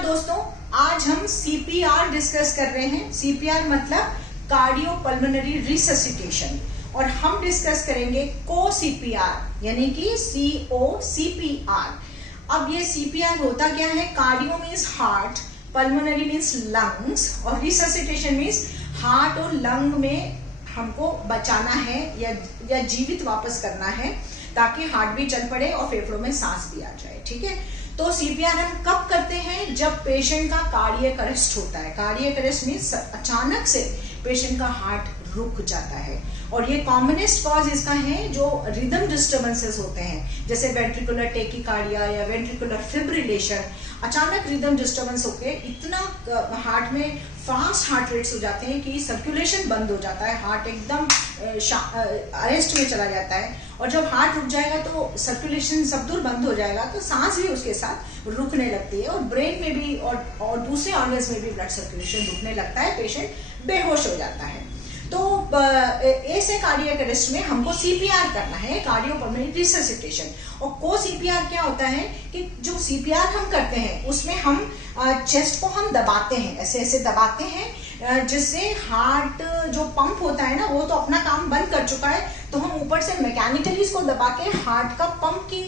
नमस्कार दोस्तों, आज हम सीपीआर डिस्कस कर रहे हैं। सीपीआर मतलब कार्डियोपल्मोनरी रिससिटेशन, और हम डिस्कस करेंगे को सीपीआर यानी कि COCPR। अब ये सीपीआर होता क्या है? Cardio means heart, pulmonary means lungs, और रिससिटेशन मीन्स हार्ट और लंग में हमको बचाना है या जीवित वापस करना है ताकि हार्ट भी चल पड़े और फेफड़ों में सांस भी आ जाए। ठीक है, तो सीपीआर हम कब करते हैं? जब पेशेंट का कार्डियक अरेस्ट होता है। कार्डियक अरेस्ट मीन्स अचानक से पेशेंट का हार्ट रुक जाता है, और ये कॉमनेस्ट कॉज इसका है जो रिदम डिस्टर्बेंसेस होते हैं, जैसे वेंट्रिकुलर टेकिकार्डिया या वेंट्रिकुलर फिब्रिलेशन। अचानक रिदम डिस्टर्बेंस होके इतना हार्ट में फास्ट हार्ट रेट्स हो जाते हैं कि सर्कुलेशन बंद हो जाता है, हार्ट एकदम अरेस्ट में चला जाता है, और जब हार्ट रुक जाएगा तो सर्कुलेशन सब दूर बंद हो जाएगा, तो सांस भी उसके साथ रुकने लगती है, और ब्रेन में भी और दूसरे ऑर्गन्स में भी ब्लड सर्कुलेशन रुकने लगता है, पेशेंट बेहोश हो जाता है। तो ऐसे कार्डियक अरेस्ट में हमको सीपीआर करना है, कार्डियोपल्मोनरी रिससिटेशन। और को सीपीआर क्या होता है कि जो सीपीआर हम करते हैं उसमें हम चेस्ट को हम दबाते हैं, ऐसे ऐसे दबाते हैं, जिससे हार्ट जो पंप होता है ना वो तो अपना काम बंद कर चुका है, तो हम ऊपर से मैकेनिकली इसको दबा के हार्ट का पंप की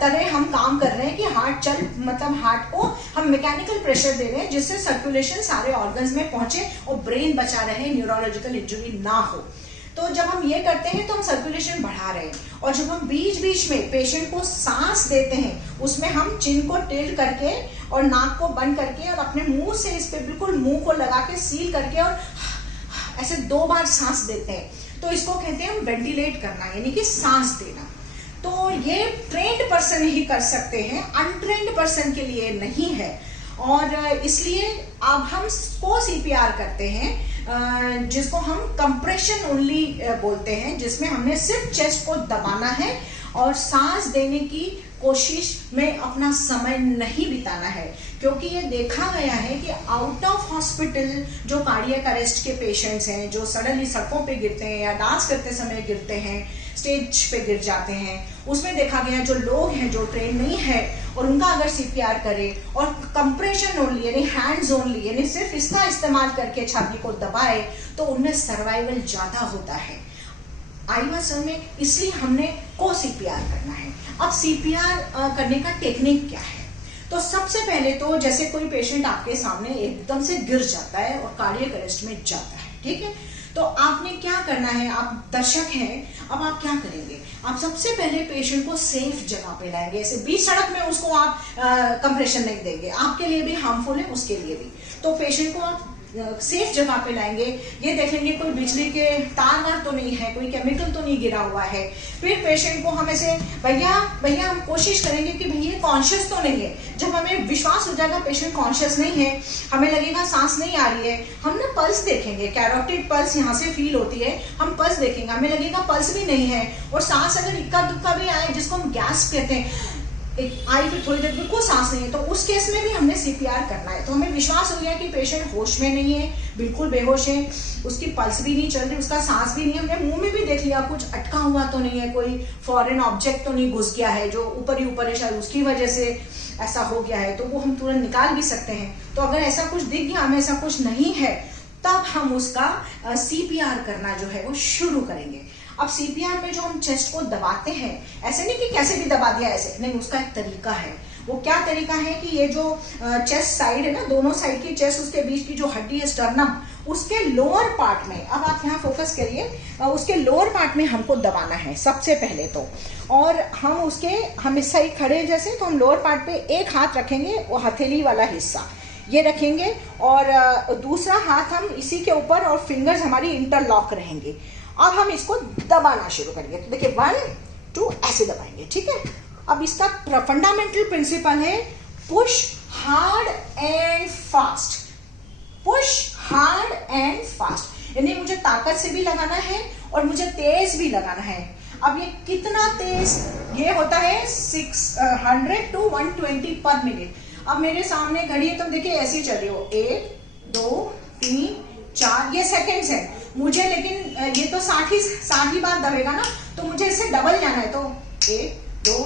तरह हम काम कर रहे हैं कि हार्ट मतलब हार्ट को हम मैकेनिकल प्रेशर दे रहे हैं जिससे सर्कुलेशन सारे ऑर्गन्स में पहुंचे और ब्रेन बचा रहे, न्यूरोलॉजिकल इंजरी ना हो। तो जब हम ये करते हैं तो हम सर्कुलेशन बढ़ा रहे हैं, और जब हम बीच बीच में पेशेंट को सांस देते हैं उसमें हम चिन को टिल्ट करके और नाक को बंद करके और अपने मुंह से इस पे बिल्कुल मुंह को लगा के सील करके और ऐसे 2 बार सांस देते हैं, तो इसको कहते हैं हम वेंटिलेट करना, यानी कि सांस देना। तो ये ट्रेन्ड पर्सन ही कर सकते हैं, अनट्रेन्ड पर्सन के लिए नहीं है, और इसलिए अब हम को सीपीआर करते हैं जिसको हम कंप्रेशन ओनली बोलते हैं, जिसमें हमने सिर्फ चेस्ट को दबाना है और सांस देने की कोशिश में अपना समय नहीं बिताना है, क्योंकि ये देखा गया है कि आउट ऑफ हॉस्पिटल जो कार्डियक अरेस्ट के पेशेंट्स हैं, जो सडनली सड़कों पे गिरते हैं या डांस करते समय गिरते हैं, स्टेज पे गिर जाते हैं, उसमें देखा गया जो लोग हैं जो ट्रेन नहीं है और उनका अगर सीपीआर करे और कंप्रेशन ओनली यानी हैंड्स ओनली यानी सिर्फ इसका इस्तेमाल करके छाती को दबाए, तो उनमें सर्वाइवल ज्यादा होता है आईवासन में, इसलिए हमने को सीपीआर करना है। अब सीपीआर करने का टेक्निक क्या है? तो सबसे पहले तो जैसे कोई पेशेंट आपके सामने एकदम से गिर जाता है और कार्डियक अरेस्ट में जाता है, ठीक है, तो आपने क्या करना है? आप दर्शक हैं, अब आप क्या करेंगे? आप सबसे पहले पेशेंट को सेफ जगह पे लाएंगे, ऐसे बीच सड़क में उसको आप कंप्रेशन नहीं देंगे, आपके लिए भी हार्मफुल है, उसके लिए भी। तो पेशेंट को आप सेफ जगह पे लाएंगे, ये देख लेंगे कोई बिजली के तार वार तो नहीं है, कोई केमिकल तो नहीं गिरा हुआ है। फिर पेशेंट को हम ऐसे भैया हम कोशिश करेंगे कि भैया कॉन्शियस तो नहीं है। जब हमें विश्वास हो जाएगा पेशेंट कॉन्शियस नहीं है, हमें लगेगा सांस नहीं आ रही है, हम ना पल्स देखेंगे, कैरोटिड पल्स यहाँ से फील होती है, हम पल्स देखेंगे, हमें लगेगा पल्स भी नहीं है, और सांस अगर इक्का दुक्का भी आए जिसको हम गैस कहते हैं, आई फिर थोड़ी देर बिल्कुल सांस नहीं है, तो उस केस में भी हमने सीपीआर करना है। तो हमें विश्वास हो गया कि पेशेंट होश में नहीं है, बिल्कुल बेहोश है, उसकी पल्स भी नहीं चल रही, उसका सांस भी नहीं है, हमने मुंह में भी देख लिया कुछ अटका हुआ तो नहीं है, कोई फॉरेन ऑब्जेक्ट तो नहीं घुस गया है जो ऊपर ही ऊपर है, शायद उसकी वजह से ऐसा हो गया है, तो वो हम तुरंत निकाल भी सकते हैं। तो अगर ऐसा कुछ दिख गया, हमें ऐसा कुछ नहीं है, तब हम उसका सीपीआर करना जो है वो शुरू करेंगे। अब सीपीआर में जो हम चेस्ट को दबाते हैं, ऐसे नहीं कि कैसे भी दबा दिया ऐसे नहीं, उसका एक तरीका है। वो क्या तरीका है कि ये जो चेस्ट साइड है ना, दोनों साइड की चेस्ट, उसके बीच की जो हड्डी है स्टर्नम, उसके लोअर पार्ट में, अब आप यहाँ फोकस करिए, उसके लोअर पार्ट में हमको दबाना है सबसे पहले तो। और हम इस साइड खड़े जैसे, तो हम लोअर पार्ट पे एक हाथ रखेंगे, वो हथेली वाला हिस्सा ये रखेंगे, और दूसरा हाथ हम इसी के ऊपर, और फिंगर्स हमारी इंटरलॉक रहेंगे। अब हम इसको दबाना शुरू करेंगे, तो देखिए 1 2 ऐसे दबाएंगे, ठीक है। अब इसका फंडामेंटल प्रिंसिपल है push hard and fast, push hard and fast, यानी मुझे ताकत से भी लगाना है और मुझे तेज भी लगाना है। अब ये कितना तेज? ये होता है 600 to 120 पर मिनट। अब मेरे सामने घड़ी है, तुम देखिए ऐसे ही चल रही हो, 1 2 3 4, ये सेकेंड्स है मुझे, लेकिन ये तो 60 ही बार दबेगा ना, तो मुझे इससे डबल जाना है, तो 1 2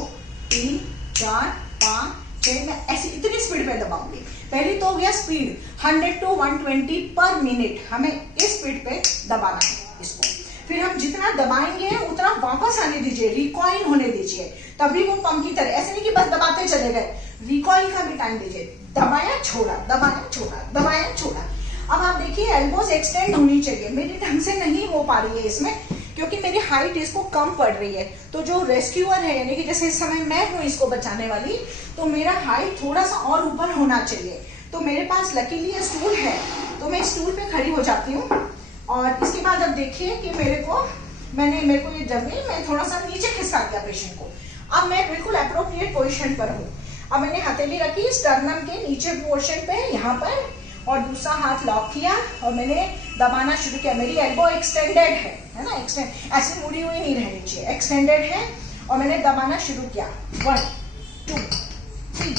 3 4 5 फिर मैं ऐसी इतनी स्पीड पे दबाऊंगी। पहले तो हो गया स्पीड 100 to 120 पर मिनट, हमें इस स्पीड पे दबाना है इसको। फिर हम जितना दबाएंगे उतना वापस आने दीजिए, रिकॉइल होने दीजिए, तभी वो पंप की तरह, ऐसे नहीं कि बस दबाते चले गए, रिकॉइल का भी टाइम दीजिए। दबाया छोड़ा, दबाया छोड़ा, दबाया छोड़ा। अब आप देखिए एल्बोज एक्सटेंड होनी चाहिए, मेरी ढंग से नहीं हो पा रही है इसमें, क्योंकि मेरी हाइट इसको कम पड़ रही है। तो जो रेस्क्यूअर है, यानी कि जैसे इस समय मैं हूँ इसको बचाने वाली, तो मेरा हाइट थोड़ा सा और ऊपर होना चाहिए। तो मेरे पास लकीली ये स्टूल है, तो मैं स्टूल पे खड़ी हो जाती हूँ। और इसके बाद अब देखिए कि मेरे को ये जगह मैं थोड़ा सा नीचे खिसका दिया पेशेंट को। अब मैं बिल्कुल अप्रोप्रिएट पोजीशन पर हूँ। अब मैंने हथेली रखी स्टर्नम के नीचे पोर्शन पे, यहाँ पर, और दूसरा हाथ लॉक किया और मैंने दबाना शुरू किया। मेरी एल्बो एक्सटेंडेड है ना, एक्सटेंड, ऐसे मुड़ी हुई नहीं रहनी चाहिए, एक्सटेंडेड है। और मैंने दबाना शुरू किया। 1 2 3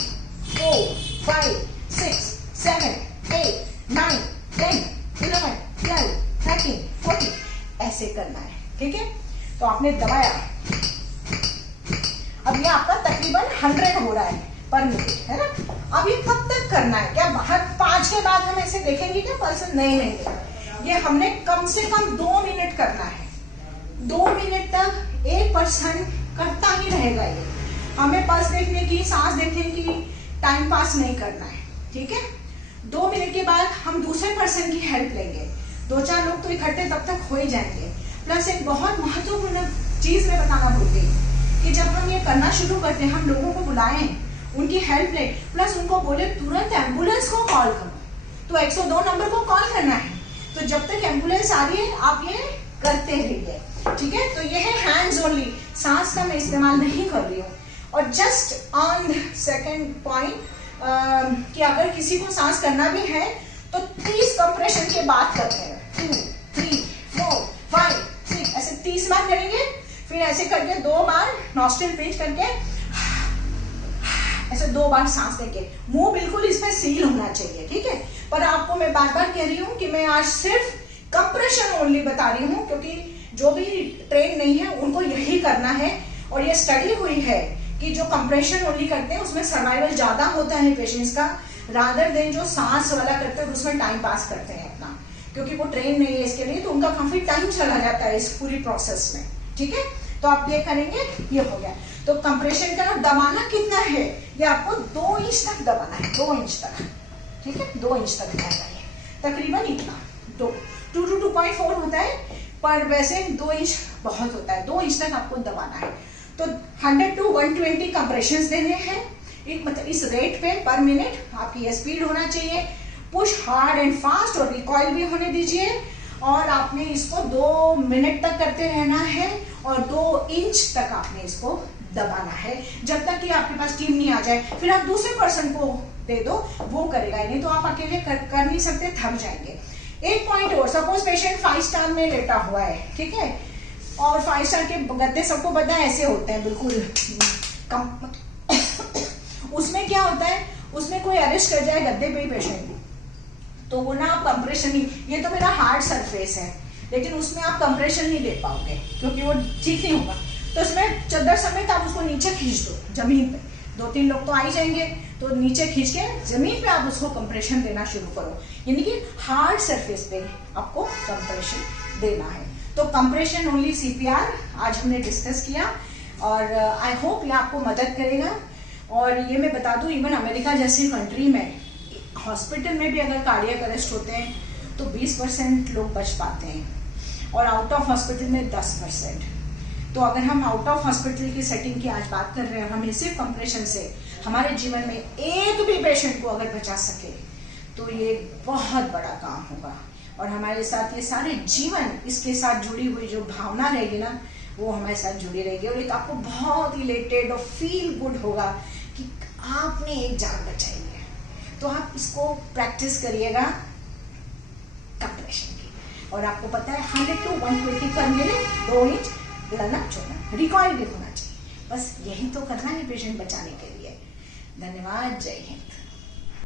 4 5 6 7 8 9 10 11 12 13 14, ऐसे करना है, ठीक है। तो आपने दबाया, अब ये आपका तकरीबन 100 हो रहा है पर मिनट, है ना। अब ये कब तक करना है? क्या हर 5 के बाद हम ऐसे देखेंगे क्या पल्स? नहीं, ये हमने कम से कम 2 मिनट करना है। 2 मिनट तक एक पर्सन करता ही रहेगा ये। हमें पल्स देखने की, सांस देखने की टाइम पास नहीं करना है, ठीक है। 2 मिनट के बाद हम दूसरे पर्सन की हेल्प लेंगे। 2-4 लोग तो इकट्ठे तब तक हो ही जाएंगे। प्लस एक बहुत महत्वपूर्ण चीज मैं बताना भूल गई कि जब हम ये करना शुरू करते हैं, हम लोगों को बुलाएं, उनकी हेल्प लें, प्लस उनको बोले तुरंत एम्बुलेंस को कॉल करो। तो 102 नंबर को कॉल करना है। तो जब तक एम्बुलेंस आ रही है आप ये करते रहिए, ठीक है। तो ये है हैंड्स ओनली, सांस का मैं इस्तेमाल नहीं कर रही हूँ। और जस्ट ऑन सेकेंड पॉइंट कि अगर किसी को सांस करना भी है तो 30 कंप्रेशन के बाद करते हैं। 2 3 4 5 6, ऐसे 30 बार करेंगे। फिर ऐसे करके 2 बार नॉस्ट्रिल पिंच करके ऐसे 2 बार सांस लेके, मुंह बिल्कुल इसमें सील होना चाहिए, ठीक है। पर आपको मैं बार बार कह रही हूँ कि मैं आज सिर्फ कंप्रेशन ओनली बता रही हूँ, क्योंकि जो भी ट्रेन नहीं है उनको यही करना है। और ये स्टडी हुई है कि जो कंप्रेशन ओनली करते हैं उसमें सर्वाइवल ज्यादा होता है पेशेंट्स का, रादर देन जो सांस वाला करते हैं उसमें टाइम पास करते हैं अपना, क्योंकि वो ट्रेन नहीं है इसके लिए, तो उनका काफी टाइम चला जाता है इस पूरी प्रोसेस में, ठीक है। तो आप ये करेंगे, ये हो गया। तो कंप्रेशन का दबाना कितना है, ये आपको 2 इंच तक दबाना है, 2 इंच तक, ठीक है। 2 इंच तक जाएगा ये, तकरीबन इतना 2 to 2.4 होता है, पर वैसे 2 इंच बहुत होता है। 2 इंच तक आपको दबाना है। तो 100 to 120 कंप्रेशंस देने हैं, मतलब इस रेट पे पर मिनट आपकी ये स्पीड होना चाहिए। पुश हार्ड एंड फास्ट, और रिकॉइल भी होने दीजिए। और आपने इसको 2 मिनट तक करते रहना है, और 2 इंच तक आपने इसको दबाना है, जब तक कि आपके पास टीम नहीं आ जाए। फिर आप दूसरे पर्सन को दे दो, वो करेगा, नहीं तो आप अकेले कर नहीं सकते, थक जाएंगे। एक पॉइंट और, सपोज पेशेंट 5 स्टार में लेटा हुआ है, ठीक है, और 5 स्टार के गद्दे सबको पता है ऐसे होते हैं बिल्कुल कम। उसमें क्या होता है, उसमें कोई अरेस्ट कर जाए गद्दे पे ही पेशेंट, तो वो ना आप कंप्रेशन ही, ये तो मेरा हार्ड सरफेस है, लेकिन उसमें आप कंप्रेशन नहीं दे पाओगे क्योंकि वो ठीक नहीं होगा। तो इसमें चद्दर समेत आप उसको नीचे खींच दो जमीन पे, 2-3 लोग तो आ ही जाएंगे, तो नीचे खींच के जमीन पे आप उसको कंप्रेशन देना शुरू करो, यानी कि हार्ड सरफेस पे आपको कंप्रेशन देना है। तो कंप्रेशन ओनली सीपीआर आज हमने डिस्कस किया, और आई होप ये आपको मदद करेगा। और ये मैं बता दूं, इवन अमेरिका जैसी कंट्री में हॉस्पिटल में भी अगर कार्डियक अरेस्ट होते हैं तो 20% लोग बच पाते हैं, और आउट ऑफ हॉस्पिटल में 10%। तो अगर हम आउट ऑफ हॉस्पिटल की सेटिंग की आज बात कर रहे हैं, हमें सिर्फ कंप्रेशन से हमारे जीवन में एक भी पेशेंट को अगर बचा सके तो ये बहुत बड़ा काम होगा। और हमारे साथ ये सारे जीवन, इसके साथ जुड़ी हुई जो भावना रहेगी ना, वो हमारे साथ जुड़ी रहेगी, और एक आपको बहुत इलेटेड और फील गुड होगा कि आपने एक जान बचाई है। तो आप इसको प्रैक्टिस करिएगा कंप्रेशन की, और आपको पता है 100 to 120 पर मिनट 2 इंच लड़ना छोड़ना, रिकॉइल भी होना चाहिए। बस यही तो करना है पेशेंट बचाने के लिए। धन्यवाद, जय हिंद।